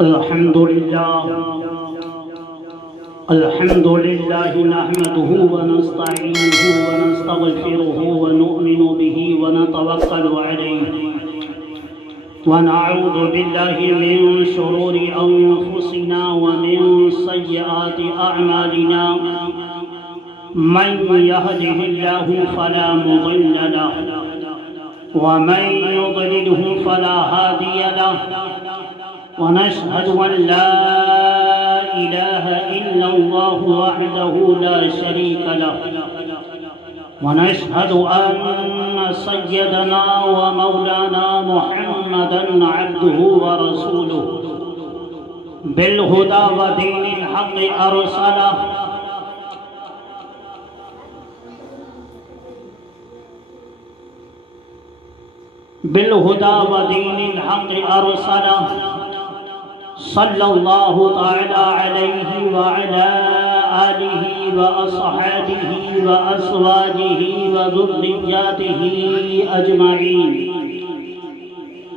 الحمد لله نحمده ونستعينه ونستغفره ونؤمن به ونتوكل عليه ونعوذ بالله من شرور أنفسنا ومن سيئات أعمالنا من يهده الله فلا مضل له ومن يضلله فلا هادي له ونشهد أن لا إله إلا الله وحده لا شريك له ونشهد أن سيدنا ومولانا محمدا عبده ورسوله بالهدى ودين الحق أرسله صلى الله تعالى عليه وعلى آله وأصحابه وأزواجه وذرياته أجمعين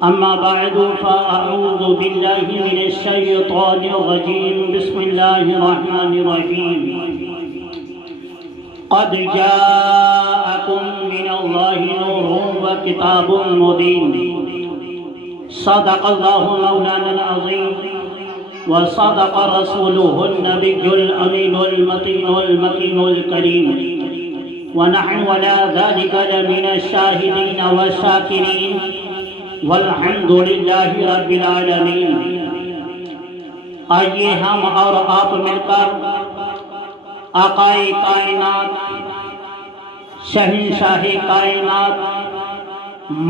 أما بعد فأعوذ بالله من الشيطان الرجيم بسم الله الرحمن الرحيم قد جاءكم من الله نور وكتاب مبين صدق الله مولانا العظيم وصدق رسوله النبي الأمين المتين المكين الكريم ونحن ولا ذلك لمن الشاهدين والشاكرين والحمد لله رب العالمين. آئیے ہم اور آپ مل کر آقائے کائنات، شہنشاہ کائنات،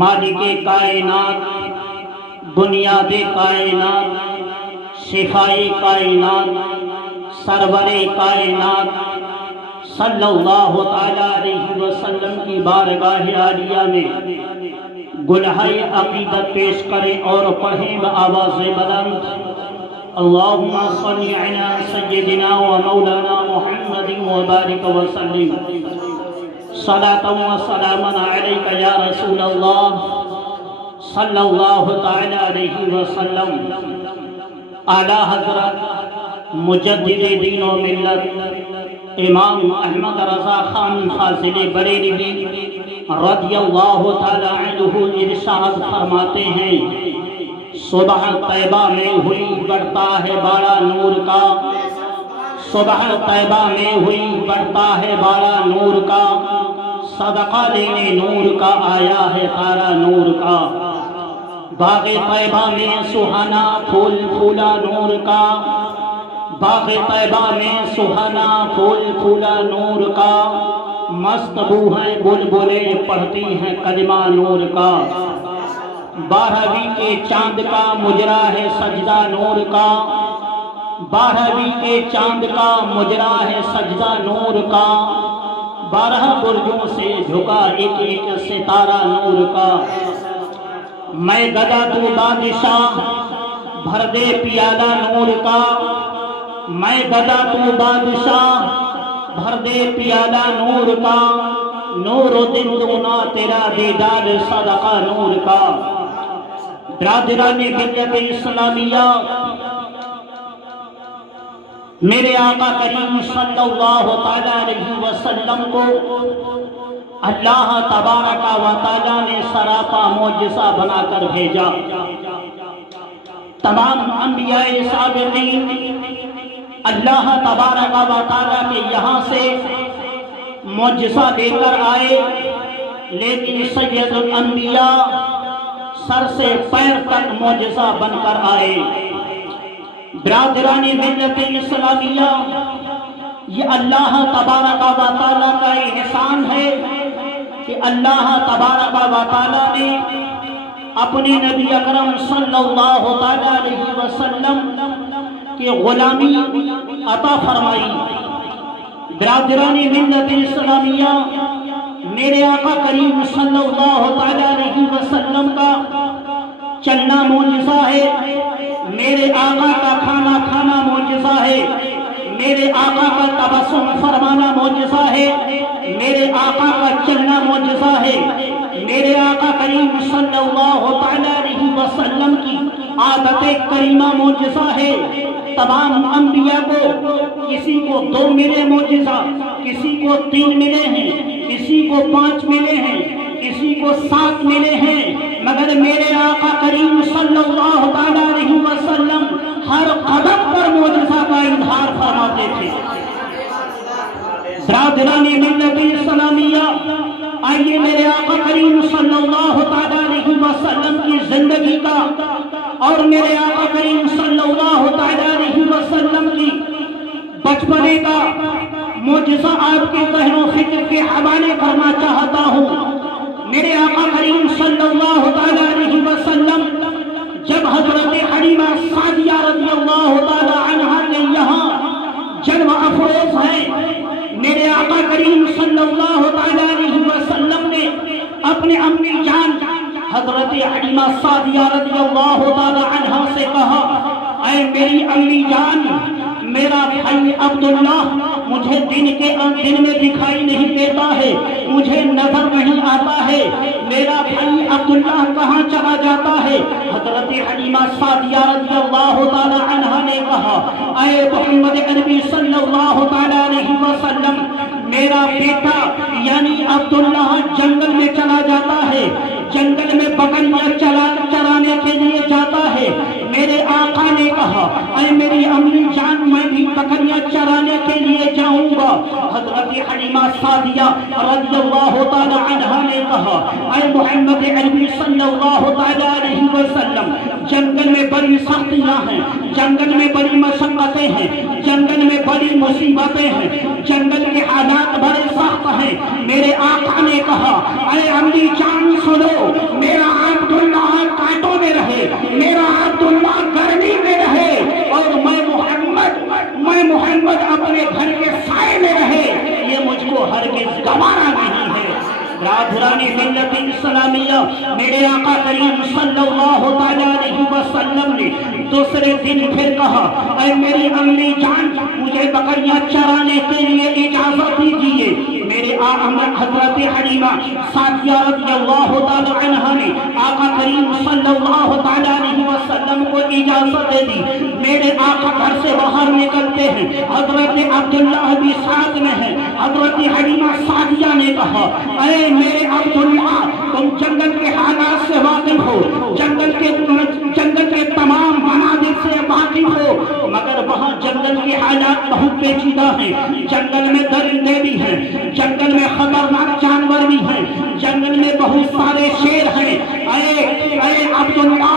مالک کائنات، بنیاد کائنات، شفائے کائنات، سرور کائنات صلی اللہ تعالیٰ علیہ وسلم کی بارگاہ عالیہ میں گلہائے عقیدت پیش کریں اور پڑھیں بآواز بلند اللہم صلی علی سیدنا و مولانا محمد وبارک وسلم صلاۃ و سلاما علیک یا رسول اللہ صلی اللہ تعالی علیہ وسلم. اعلیٰ حضرت مجدد دین و ملت امام احمد رضا خان فاضل بریلوی رضی اللہ تعالی عنہ ارشاد فرماتے ہیں صبح طیبہ میں ہوئی بڑھتا ہے باڑا نور کا، صبح طیبہ میں ہوئی بڑھتا ہے باڑا نور کا، صدقہ لینے نور کا آیا ہے تارا نور کا. باغ طیبہ میں سہانا پھول پھولا نور کا، باغ طیبہ میں سہانا پھول پھولا نور کا، مست بو ہیں بلبلیں پڑھتی ہیں کلمہ نور کا. 12ویں کے چاند کا مجرا ہے سجدہ نور کا، 12ویں کے چاند کا مجرا ہے سجدہ نور کا، 12 برجوں سے جھکا ایک ایک ستارہ نور کا. میں گدا تو بادشاہ بھر دے پیالہ نور کا، میں گدا تو بادشاہ بھر دے پیالہ نور کا، نور و دن دونا تیرا دیدار صدقہ نور کا. برادران ملت اسلامیہ، میرے آقا کریم صلی اللہ تعالی علیہ وسلم کو اللہ تبارک و تعالی نے سراپا معجزہ بنا کر بھیجا. تمام انبیاء سابقین اللہ تبارک و تعالی کے یہاں سے معجزہ لے کر آئے، لیکن سید الانبیاء سر سے پیر تک معجزہ بن کر آئے. برادران ملت اسلامیہ، یہ اللہ تبارک و تعالی کا احسان ہے کہ اللہ تبارک و تعالی نے اپنے نبی اکرم صلی اللہ علیہ وسلم کی غلامی عطا فرمائی. برادران ملت اسلامیہ، میرے آقا کریم صلی اللہ علیہ وسلم کا چلنا معجزہ ہے، میرے آقا کا کھانا کھانا معجزہ ہے، میرے آقا کا تبسم فرمانا معجزہ ہے، میرے آقا کا چلنا معجزہ ہے، میرے آقا کریم صلی اللہ علیہ وسلم کی عادت کریمہ معجزہ ہے۔ تمام انبیاء کو کسی کو 2 ملے معجزہ، کسی کو 3 ملے ہیں، کسی کو 5 ملے ہیں، کسی کو 7 ملے ہیں، مگر میرے آقا کریم صلی اللہ علیہ وسلم ہر قدم پر معجزہ کا اظہار فرماتے تھے۔ برادران ملت اسلامیہ، آئیے میرے آقا کریم صلی اللہ علیہ وسلم کی زندگی کا اور میرے آقا کریم صلی اللہ علیہ وسلم کی بچپنے کا معجزہ آپ کے ذہن و فکر کے حوالے کرنا چاہتا ہوں۔ میرے آقا کریم صلی اللہ علیہ وسلم جب حضرت حلیمہ سعدیہ رضی اللہ عنہا کے یہاں جنم افروز ہیں، میرے آقا کریم صلی اللہ علیہ وسلم نے اپنے امی جان حضرت حلیمہ سعدیہ رضی اللہ عنہا سے کہا، اے میری امی جان، میرا بھائی عبداللہ مجھے دن میں دکھائی نہیں دیتا ہے، مجھے نظر نہیں آتا ہے، میرا بھائی عبداللہ کہاں چلا جاتا ہے؟ حضرت حلیمہ سعدیہ رضی اللہ عنہا نے کہا، اے محمد عربی صلی اللہ علیہ وسلم، میرا بیٹا یعنی عبداللہ جنگل میں چلا جاتا ہے، جنگل میں بکریاں چرانے کے لیے جاتا ہے۔ میرے آقا نے کہا، اے میری امی جان، میں بھی بکریاں چرانے کے لیے جاؤں گا۔ حضرت حلیمہ سعدیہ رضی اللہ عنہا نے کہا، اے محمد عربی صلی اللہ علیہ وسلم، جنگل میں بڑی سختیاں ہیں، جنگل میں بڑی مشقتیں ہیں، جنگل میں بڑی مصیبتیں ہیں، جنگل کے حالات بڑے سخت ہیں۔ میرے آقا نے کہا، اے امی جان سنو، میرا عبداللہ کانٹوں میں رہے، میرا عبداللہ گرمی میں رہے، اور میں محمد اپنے گھر کے سائے میں رہے، یہ مجھ کو ہرگز گوارا نہیں ہے۔ برادران ملت اسلامیہ، میرے آقا کریم صلی اللہ علیہ وسلم نے دوسرے دن پھر کہا، اے میری امی جان، مجھے بکریاں چرانے کے لیے اجازت دیجیے۔ میرے حضرت حلیمہ سعدیہ رضی اللہ عنہا نے آقا کریم صلی اللہ علیہ وسلم کو اجازت دے دی۔ میرے آقا گھر سے باہر نکلتے ہیں، حضرت عبداللہ بھی ساتھ میں ہے۔ حضرت حلیمہ سعدیہ نے کہا، اے میرے عبداللہ، تم جنگل کے حالات سے واقف ہو، جنگل کے تمام مناظر سے واقف ہو، مگر وہاں جنگل کے حالات بہت پیچیدہ ہیں، جنگل میں درندے بھی ہیں، جنگل میں خطرناک جانور بھی ہیں، جنگل میں بہت سارے شیر ہیں۔ اے عبداللہ،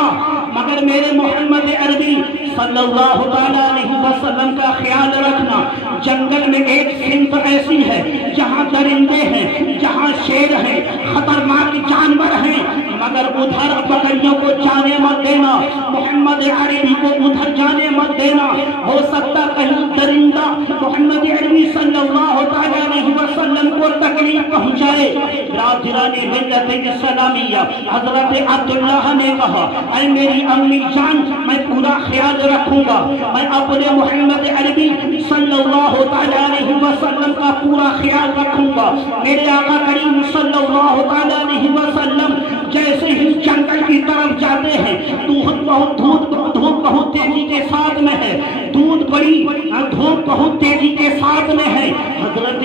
مگر میرے محمد عربی صلی اللہ علیہ وسلم کا خیال رکھنا، جنگل میں ایک سمت ایسی ہے جہاں درندے ہیں، جہاں شیر ہیں، خطرناک جانور ہیں، مگر ادھر بکریوں کو جانے مت دینا، محمد عربی کو ادھر جانے مت دینا، ہو سکتا کہیں درندہ محمد عربی صلی اللہ علیہ وسلم کو تکلیف پہنچائے۔ برادران ملت اسلامیہ، حضرت عبداللہ نے کہا، اے میری امی جان، میں پورا خیال رکھوں گا، میں اپنے محمد عربی صلی اللہ علیہ وسلم کا پورا خیال رکھوں گا۔ میرے آقا کریم صلی اللہ علیہ وسلم جیسے ہی جنگل کی طرف جاتے ہیں، دھوپ بہت تیزی کے ساتھ میں ہے، دھوپ بہت تیزی کے ساتھ میں ہے۔ حضرت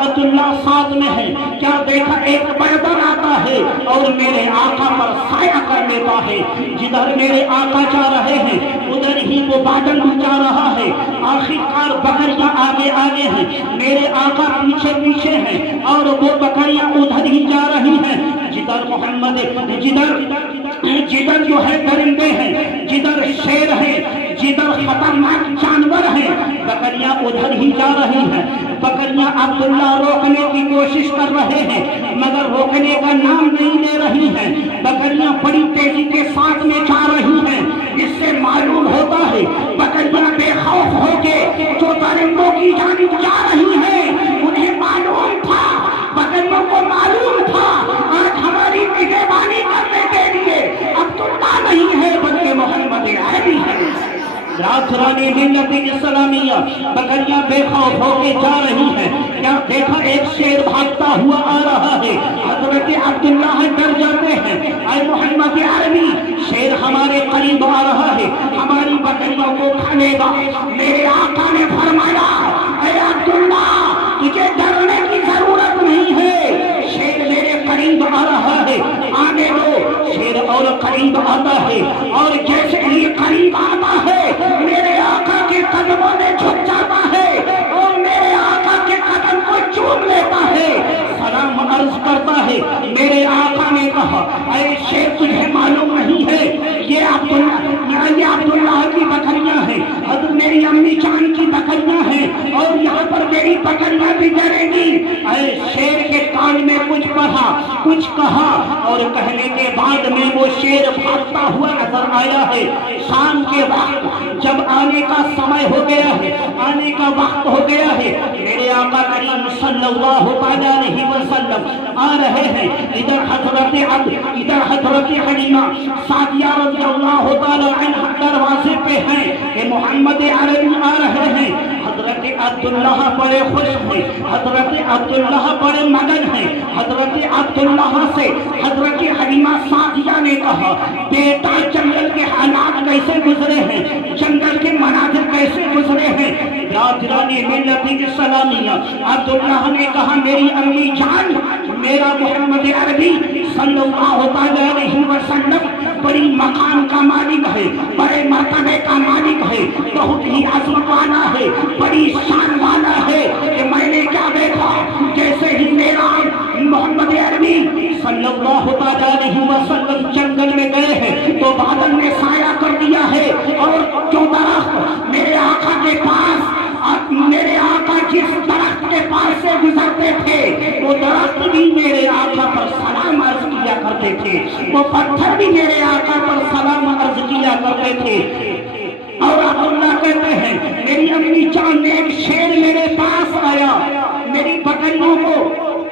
عبداللہ ساتھ میں ہے، کیا دیکھا، ایک بادل آتا ہے اور میرے آقا پر سایہ کر لیتا ہے۔ جدھر میرے آقا جا رہے ہیں ادھر ہی وہ بادل بھی جا رہا ہے۔ آخرکار بکریاں آگے آگے ہیں، میرے آقا پیچھے پیچھے ہیں، اور وہ بکریاں ادھر ہی جا رہی ہیں جدھر جو ہے درندے ہیں، جدھر شیر ہیں، جدھر خطرناک جانور ہیں، بکریاں ادھر ہی جا رہی ہیں۔ بکریاں عبداللہ روکنے کی کوشش کر رہے ہیں، مگر روکنے کا نام نہیں لے رہی ہیں۔ بکریاں بڑی تیزی کے ساتھ میں جا رہی ہیں۔ اس سے معلوم ہوتا ہے بکریاں بے خوف ہو کے جو درندوں کی جانب جا رہی ہیں، انہیں معلوم تھا، بکریوں کو معلوم تھا، آج ہماری نگہبانی کرنے کے لیے عبداللہ نہیں ہے بلکہ محمد عربی ہے۔ برادران ملت اسلامیہ، بکریاں بے خوف ہو کے جا رہی ہیں، دیکھا ایک شیر بھاگتا ہوا آ رہا ہے، حضرت عبداللہ ڈر جاتے ہیں، اے محمد عربی شیر ہمارے قریب آ رہا ہے، ہماری بکریوں کو کھا لے گا۔ میرے آقا نے فرمایا اے عبداللہ تجھے ڈرنے کی ضرورت نہیں ہے، شیر میرے قریب آ رہا ہے، آنے دو۔ شیر اور قریب آتا ہے، اور جیسے ہی قریب آتا ہے میرے آقا کے قدموں میں جھک جاتا ہے اور میرے آقا کے قدم کو چوم لیتا ہے، سلام عرض کرتا ہے۔ میرے آقا نے کہا اے شیر تجھے معلوم نہیں ہے یہ عبداللہ کی بکریاں ہیں، حضرت میری امی جان کی بکریاں ہیں، اور یہاں پر میری بکریاں بھی ڈریں گی۔ اے شیر کے کان میں کچھ پڑھا، کچھ کہا، اور کہنے کے بعد میں وہ شیر بھاگتا ہوا نظر آیا ہے۔ شام کے وقت جب آنے کا سمے ہو گیا ہے، آنے کا وقت ہو گیا ہے، میرے آقا کریم صلی اللہ علیہ وسلم آ رہے ہیں۔ ادھر حضرت حلیمہ سعدیہ رضی اللہ تعالی عنہ دروازے پہ ہیں کہ محمد عربی آ رہے ہیں۔ حضرت عبداللہ بڑے خوش ہیں، حضرت عبداللہ بڑے مگن ہیں۔ حضرت عبداللہ سے حضرت حلیمہ سعدیہ نے کہا بیٹا جنگل کے حالات کیسے گزرے ہیں، جنگل کے مناظر کیسے گزرے ہیں؟ برادرانی ملت اسلامیہ، عبداللہ نے کہا میری امی جان میرا محمد عربی صلی اللہ علیہ وسلم بڑی مقام کا مالک ہے، بڑے مرتبے کا مالک ہے، بہت ہی عظمت والا ہے، بڑی شان والا ہے کہ میں نے کیا دیکھا جیسے ہی میرا محمد عربی صلی اللہ علیہ وسلم جنگل میں گئے ہیں تو بادل نے سایہ کر دیا ہے، اور جو درخت میرے آقا کے پاس، میرے آقا جس درخت کے پاس سے گزرتے تھے وہ درخت بھی میرے آقا پر سلام عرض کیا کرتے تھے، وہ پتھر بھی میرے آقا پر سلام عرض کیا کرتے تھے۔ اور عبداللہ کہتے ہیں میری امی جان نے ایک شیر میرے پاس آیا، میری بکریوں کو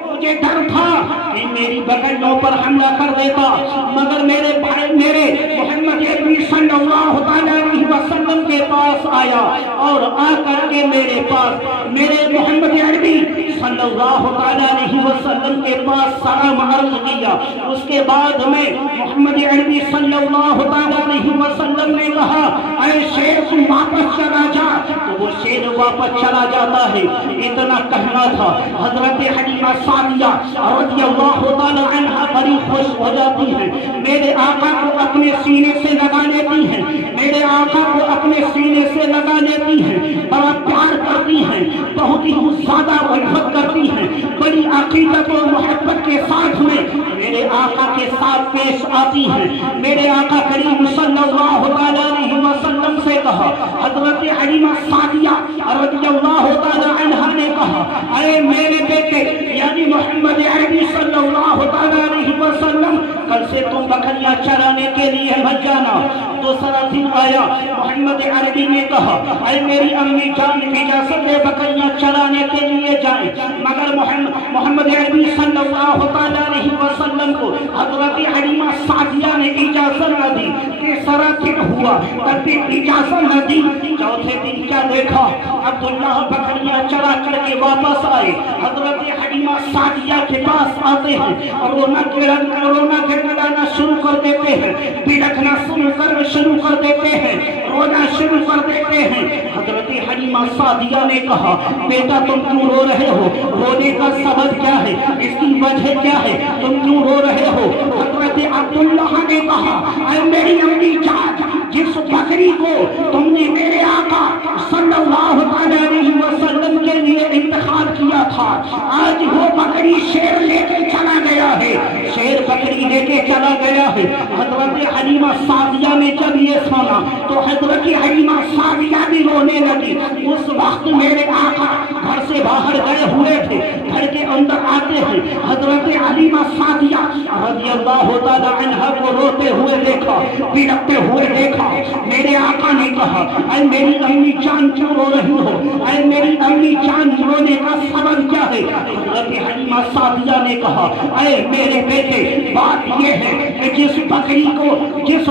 مجھے ڈر تھا کہ میری بکریوں پر حملہ کر دیتا، مگر میرے محمد عربی صلی اللہ علیہ وسلم کے پاس آیا، اور آ کر کے میرے پاس میرے محمد عربی صلی اللہ علیہ وسلم کے پاس سلام عرض کیا۔ اس کے بعد میں محمد عربی صلی اللہ علیہ وسلم نے کہا اے شیر تم واپس چلا جا، تو وہ شیر واپس چلا جاتا ہے۔ اتنا کہنا تھا، حضرت حلیمہ سعدیہ رضی اللہ تعالی عنہ بڑی خوش ہو جاتی ہیں، میرے آقا کو اپنے سینے سے لگا لیتی ہیں، میرے آقا کو اپنے سینے سے لگا لیتی ہیں، بڑا پیار کرتی ہیں، بہت ہی زیادہ الفت کرتی ہیں، بڑی عقیدت و محبت کے ساتھ میں میرے آقا کے ساتھ پیش آتی ہیں۔ میرے آقا کریم صلی اللہ علیہ وسلم سے کہا، حضرت حلیمہ سعدیہ رضی اللہ تعالی عنہ نے کہا اے میرے بیٹے یعنی محمد عربی صلی اللہ علیہ وسلم کل سے تم بکریاں چرانے کے لیے مت جانا۔ دوسرا دن آیا، محمد عربی نے کہا اے میری امی جان اجازت دے بکریاں چرانے کے لیے جائیں، مگر محمد عربی صلی اللہ علیہ وسلم کو حضرت حلیمہ سعدیہ نے اجازت نہ دی۔ تیسرا دن ہوا تب بھی اجازت نہ دی۔ چوتھے دن کیا دیکھا، عبداللہ بکریاں چرا کر کے واپس آئے، حضرت حلیمہ سعدیہ کے پاس آتے ہیں اور رونا کھڑانا شروع کر دیتے ہیں، بلکنا شروع کر دیتے ہیں، رونا شروع کر دیتے ہیں۔ حضرت حلیمہ سعدیہ نے کہا بیٹا تم کیوں رو رہے ہو، رونے کا سبب کیا ہے، اس کی وجہ کیا ہے، تم کیوں رو رہے ہو؟ حضرت عبداللہ نے کہا اے میری امی جان جس بکری کو تم نے میرے آقا صلی اللہ علیہ وسلم کے لیے انتخاب کیا تھا، آج وہ بکری شیر لے کے چلا گیا ہے، شیر بکری لے کے چلا گیا ہے۔ حضرت حلیمہ سعدیہ نے جب یہ سنا تو حضرت حلیمہ سعدیہ بھی رونے لگی۔ اس وقت میرے آقا گھر سے باہر گئے ہوئے تھے، گھر کے اندر آتے ہیں، حضرت حلیمہ سعدیہ رضی اللہ تعالی عنہ کو روتے ہوئے دیکھا، بلکتے ہوئے دیکھا۔ میرے آقا نے کہا اے میری امی جان کیوں رو رہی ہو؟ اے میری امی جان رونے کا سبب کیا ہے؟ حضرت حلیمہ سعدیہ نے کہا اے میرے بیٹے بات یہ ہے کہ جس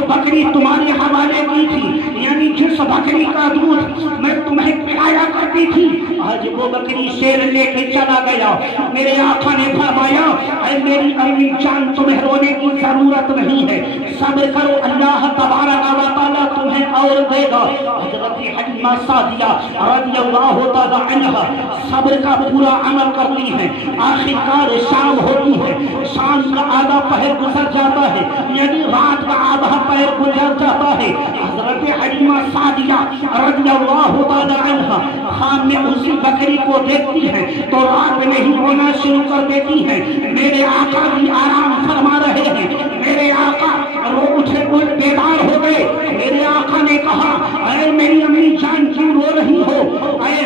بکری تمہارے حوالے کی تھی، یعنی جس بکری کا دودھ میں تمہیں پلایا کرتی تھی، آج وہ بکری شیر لے کے چلا گیا۔ میرے آقا نے فرمایا اے میری امی جان تمہیں رونے کی ضرورت نہیں ہے، صبر کرو اللہ تبارک و تعالیٰ تمہیں اور دے گا۔ حضرت حلیمہ سعدیہ رضی اللہ تعالیٰ عنہ صبر کا پورا عمل کرتی ہیں۔ آخر کار شام ہوتی ہے، شام کا آدھا پہر گزر جاتا ہے، یعنی رات کا آدھا پہر گزر جاتا ہے۔ حضرت حلیمہ سعدیہ رضی اللہ تعالیٰ عنہ خان میں اسی بکری کو دیکھتی ہیں تو رات میں ہی رونا شروع کر دیتی ہیں۔ میرے آقا بھی آرام فرما رہے ہیں، میرے آقا رو اٹھے ہوئے بیدار ہو گئے۔ میرے آقا نے کہا اے میری امی جان کیوں رو رہی ہو؟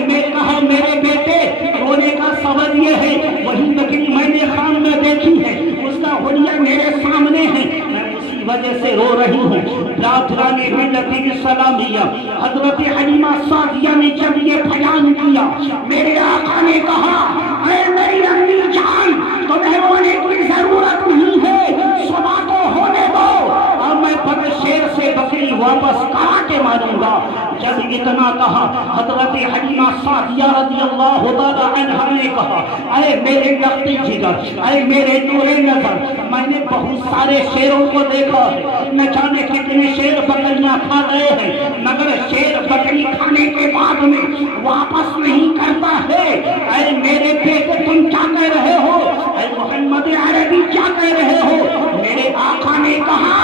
میں کہا میرے بیٹے رونے کا سبب یہ ہے وہی بکری میں نے خان میں دیکھی ہے، اس کا حلیہ میرے سامنے ہے، میں اسی وجہ سے رو رہی ہوں۔ لاجرانے ملتی کی سلامیہ حضرت حلیمہ سعدیہ نے جب یہ بیان کیا، میرے آقا نے کہا اے میری امی جان تمہیں رونے کی ضرورت نہیں ہے، صبح تو ہونے دو اور میں پھر شیر سے بکری واپس کرا کے ماروں گا۔ جب اتنا کہا حضرت حلیمہ سعدیہ رضی اللہ تعالیٰ عنہ نے کہا اے میرے لختی جگر، اے میرے نور نظر، میں نے بہت سارے شیروں کو دیکھا ہے، نہ جانے کتنے شیر بکریاں کھا رہے ہیں، مگر شیر بکری کھانے کے بعد میں واپس نہیں کرتا ہے۔ اے میرے بیٹے تم کیا کہہ رہے ہو؟ اے محمد عربی کیا کہہ رہے ہو؟ میرے آقا نے کہا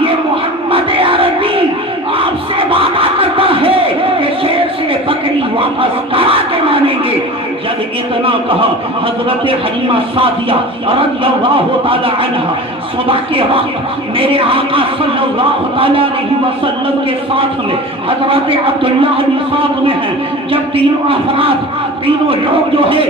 یہ محمد عربی آپ سے وعدہ کرتا ہے کہ شیر سے بکری واپس کرا کے مانیں گے۔ جب اتنا کہا حضرت حلیمہ سعدیہ رضی اللہ تعالی عنہ صبح کے وقت میرے آقا صلی اللہ تعالی علیہ وسلم کے ساتھ میں حضرت عبداللہ بھی ساتھ میں ہیں۔ جب تینوں افراد تینوں لوگ جو ہے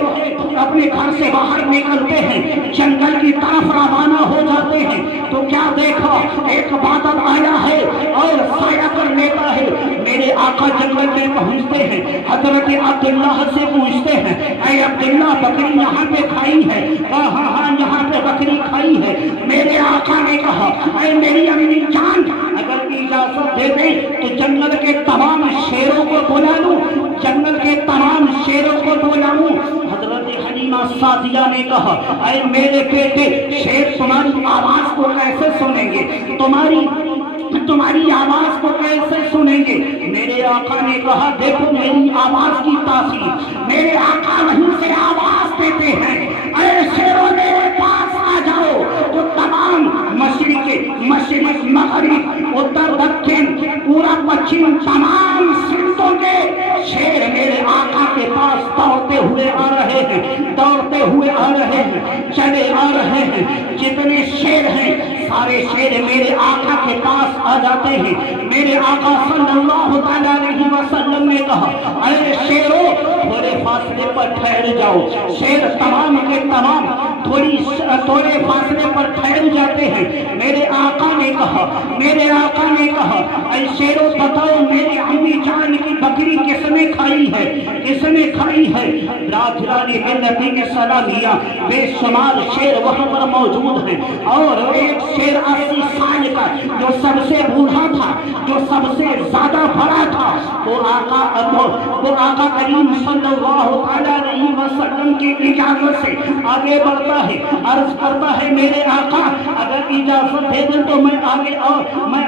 اپنے گھر سے باہر نکلتے ہیں، جنگل کی طرف روانہ ہو جاتے ہیں تو کیا دیکھا ایک بادل آیا ہے اور سایہ کر لیتا ہے۔ میرے آقا جنگل میں پہنچتے ہیں، حضرت عبداللہ سے پوچھتے ہیں اے عبداللہ بکری یہاں پہ کھائی ہے؟ ہاں ہاں یہاں پہ بکری کھائی ہے۔ میرے آقا نے کہا اے میری امی جان اگر اجازت دے دیں تو جنگل کے تمام شیروں کو بلا لوں، جنگل کے تمام شیروں کو بلا لوں۔ حضرت حلیمہ سعدیہ نے کہا اے میرے بیٹے شیر تمہاری آواز کو کیسے سنیں گے، تمہاری آواز کو کیسے سنیں گے؟ میرے آقا نے کہا دیکھو میری آواز کی تاثیر، میرے آقا وہیں سے آواز دیتے ہیں اے شیروں میرے پاس آ جاؤ، تو تمام مشرق مغرب اتر دکن پورا پچھم تمام سمتوں کے شیر میرے آقا کے پاس دوڑتے ہوئے آ رہے ہیں، دوڑتے ہوئے آ رہے ہیں، چلے آ رہے ہیں۔ جتنے شیر ہیں سارے شیر میرے آقا کے پاس آ جاتے ہیں۔ میرے آقا صلی اللہ تعالیٰ علیہ وسلم نے کہا اے شیرو تھوڑے فاصلے پر ٹھہر جاؤ۔ شیر تمام کے تمام تھوڑے فاصلے پر ٹھہر جاتے ہیں۔ میرے آقا نے کہا اے شیرو بتاؤ میری امی جان کی بکری کس نے کھائی ہے، کس نے کھائی ہے؟ لاجرانی ملتی کے سلامیہ بے شمار شیر وہاں پر موجود ہیں، اور ایک شیر 80 سال کا جو سب سے بوڑھا تھا، جو سب سے زیادہ بڑا تھا، وہ آقا کریم صلی اللہ علیہ وسلم کی اجازت سے آگے بڑھتا ہے، عرض کرتا ہے میرے آقا اگر اجازت دے دیں تو میں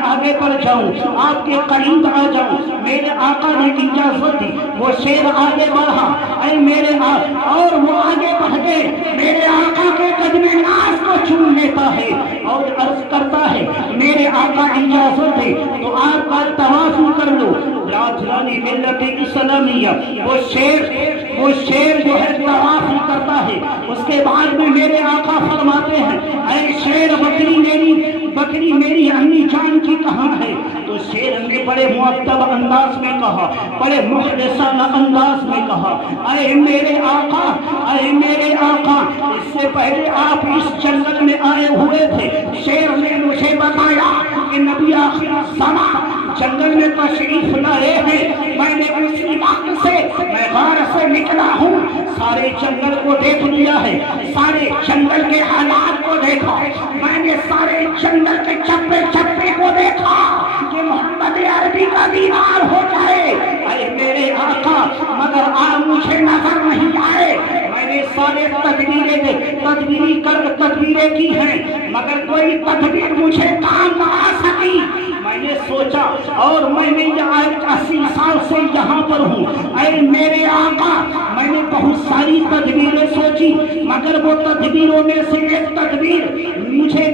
آگے بڑھ جاؤں، آپ کے قریب آ جاؤں۔ میرے آقا نے اجازت دی، وہ شیر آگے بڑھا، اے میرے اور وہ آگے بڑھ گئے، میرے آقا کے قدم ناز کو چوم لیتا ہے اور عرض کرتا ہے میرے آقا اجازت دے تو آپ کا طواف کر لو۔ لاجرانی ملت اسلامیہ وہ شیر جو ہے طواف کرتا ہے، اس کے بعد میں میرے آقا فرماتے ہیں اے شیر بکری میری امی جان کی کہاں ہے؟ تو شیر نے بڑے مؤدب انداز میں کہا، بڑے محدثانہ انداز میں کہا اے میرے آقا اس سے پہلے آپ اس جنگل میں آئے ہوئے تھے، شیر نے مجھے بتایا کہ نبی آخر الزمان جنگل میں تشریف لائے ہیں، میں نے اسی وقت سے میں غار سے نکلا ہوں، سارے جنگل کو دیکھ لیا ہے، سارے جنگل کے حالات کو دیکھا، میں نے سارے جنگل کے چپے چپے کو دیکھا کہ محمد عربی کا دیدار ہو جائے، اے میرے آقا مگر آپ مجھے نظر نہیں آئے۔ میں نے سارے تدبیریں کی ہیں مگر کوئی تدبیر مجھے کام نہ آ سکی۔ میں نے سوچا اور میں نے 80 سال سے یہاں پر ہوں، اے میرے آقا میں نے بہت ساری تدبیریں سوچی مگر وہ تدبیروں میں سے ایک تدبیر مجھے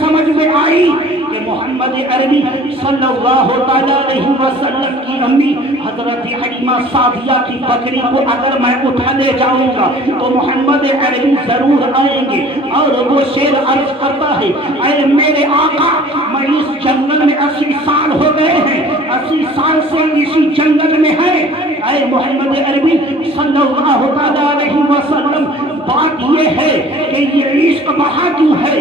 سمجھ میں آئی کہ محمد عربی صلی اللہ علیہ وسلم کی امی حضرت حلیمہ سعدیہ کی بکری کو اگر میں اٹھا لے جاؤں گا تو محمد عربی ضرور آئیں گے، اور وہ شعر عرض کرتا ہے اے میرے آقا میں اس جنگل میں 80 سال ہو گئے ہیں، 80 سال سے اسی جنگل میں ہے، اے محمد عربی صلی اللہ علیہ وسلم بات یہ ہے کہ یہ عشق بہا کیوں ہے،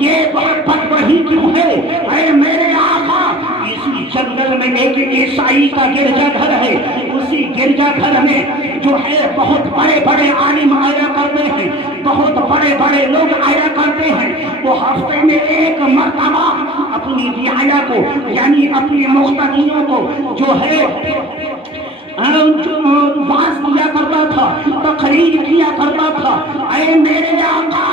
یہ محبت وہی کیوں ہے، اے میرے آقا اسی جنگل میں ایک عیسائی کا گرجا گھر ہے، اسی گرجا گھر میں جو ہے بہت بڑے بڑے عالم آیا کرتے ہیں، بہت بڑے بڑے لوگ آیا کرتے ہیں، وہ ہفتے میں ایک مرتبہ اپنی رعایا کو یعنی اپنی مقتدیوں کو جو ہے واز کیا کرتا تھا، تقریر کیا کرتا تھا، اے میرے آقا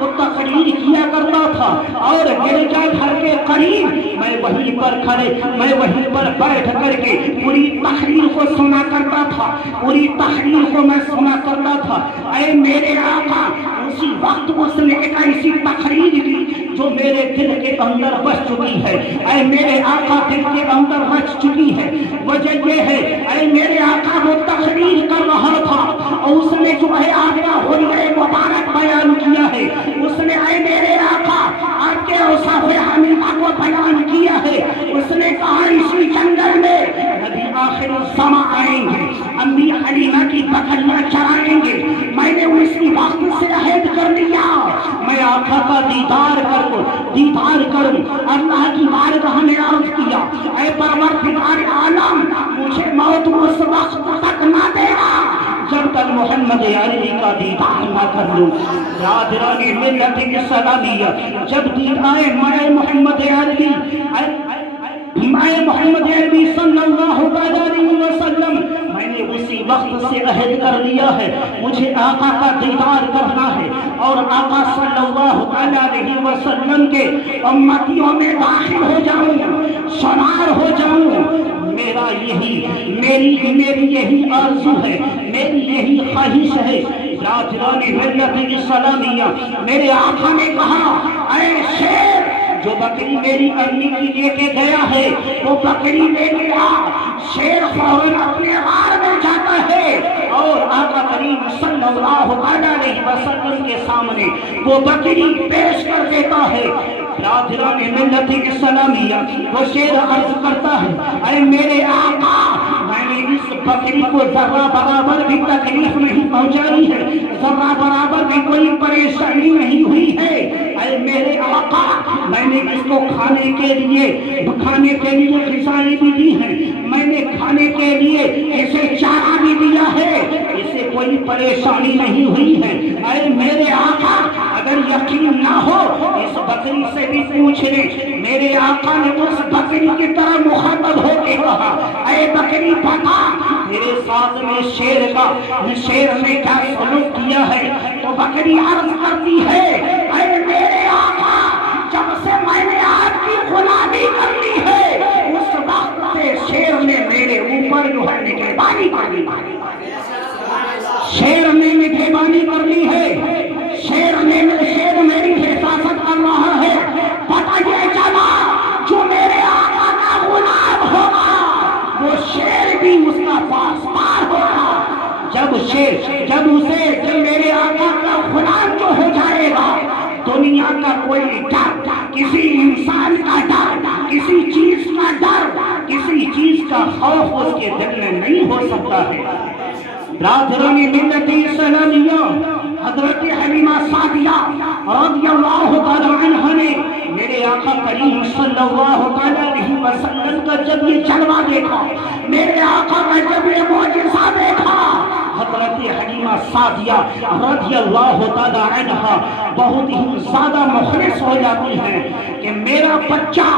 وہ تقریر کیا کرتا تھا، اور گرجا گھر کے قریب میں وہیں پر بیٹھ کر کے پوری تقریر کو سنا کرتا تھا، پوری تقریر کو میں سنا کرتا تھا، اے میرے آقا اسی وقت اس نے ایک ایسی تقریر کی جو میرے دل کے اندر بس چکی ہے، اے میرے آقا دل کے اندر بس چکی ہے، وجہ یہ ہے اے میرے آقا وہ تقریر کر رہا تھا اور اس نے جو ہے آپ کا حلیہ مبارک بیان کیا ہے، اس نے اے میرے آقا آپ کے اوصاف حمیدہ کو بیان کیا ہے، اس نے کہا اسی جنگل میں نبی آخر الزماں آئیں گے، امی حلیمہ کی بکریاں چرائیں گے، میں نے اسی وقت سے عہد کر لیا میں آقا کا دیدار کروں، اللہ کی بارگاہ میں عرض کیا اے پروردگار عالم مجھے موت اس وقت تک نہ دینا جب تک محمد عربی کا دیدار نہ کر لوں۔ برادران ملت اسلامیہ جب دید آئے میں محمد عربی صلی اللہ علیہ وسلم میں نے اسی وقت سے عہد کر لیا ہے مجھے آقا کا دیدار کرنا ہے اور آقا صلی اللہ علیہ وسلم کے امتیوں میں داخل ہو جاؤں، شمار ہو جاؤں، میری یہی آرزو ہے، میری یہی خواہش ہے۔ برادران ملت اسلامیہ میرے آقا نے کہا اے شیر جو بکری میری امی کی لے کے گیا ہے وہ بکری لے گیا، شیر فوراً اپنے غار میں جاتا ہے اور آقا کریم صلی اللہ علیہ وسلم کے سامنے وہ بکری پیش کر دیتا ہے۔ برادران ملت اسلامیہ وہ شیر عرض کرتا ہے اے میرے آقا میں نے اس بکری کو ذرہ برابر بھی تکلیف نہیں پہنچائی ہے، ذرہ برابر بھی کوئی پریشانی نہیں ہوئی ہے، اے میرے آقا میں نے اس کو کھانے کے لیے غذائیں بھی دی ہیں، میں نے کھانے کے لیے اسے چارہ بھی دیا ہے، اسے کوئی پریشانی نہیں ہوئی ہے، اے میرے آقا اگر یقین نہ ہو اس بکری سے بھی پوچھ لیں۔ میرے آقا نے اس بکری کی طرح مخاطب ہو کے کہا اے بکری بتا میرے ساتھ میں شیر نے کیا سلوک کیا ہے، تو بکری عرض کرتی ہے اے میرے آقا جب سے میں نے آپ کی غلامی کر لی ہے اس وقت سے شیر نے میرے اوپر جو ہے نگہبانی کر لی، شیر نے نگہبانی کر لی ہے، شیر میری حفاظت کر رہا ہے، پتہ یہ چلا جو میرے آقا کا غلام ہوگا وہ شیر بھی اس کا پاسبان ہوگا، جب میرے آقا کا غلام جو ہو جائے گا دنیا کا کوئی ڈر، کسی انسان کا ڈر، کسی چیز کا ڈر، کسی چیز کا خوف اس کے دل میں نہیں ہو سکتا ہے۔ برادران ملت اسلامیہ حضرت حلیمہ سعدیہ رضی اللہ تعالی عنہ نے میرے آقا کریم صلی اللہ علیہ وسلم وسلم کا جب یہ جلوہ دیکھا، میرے آقا کا جب یہ معجزہ دیکھا، حضرت حلیمہ سعدیہ رضی اللہ تعالی عنہا بہت ہی زیادہ مخلص ہو جاتی ہیں کہ میرا بچہ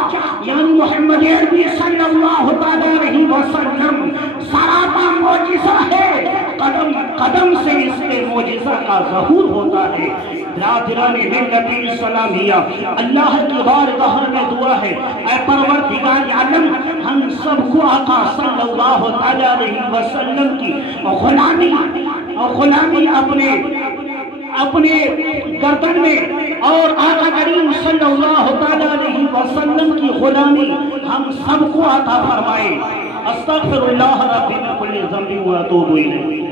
یعنی محمد عربی صلی اللہ تعالی علیہ وسلم سراپا معجزہ ہے، قدم قدم سے اس کے معجزہ کا ظہور ہوتا ہے۔ برادران ملت اسلامیہ، اللہ کی بارگاہ میں دعا ہے، اے پروردگار عالم ہم سب کو آقا صلی اللہ تعالی علیہ وسلم کی غلامی اپنے گردن میں اور آقا کریم صلی اللہ تعالی علیہ وسلم کی غلامی ہم سب کو عطا فرمائے۔ استغفر اللہ ربی من کل ذنب و اتوب الیہ۔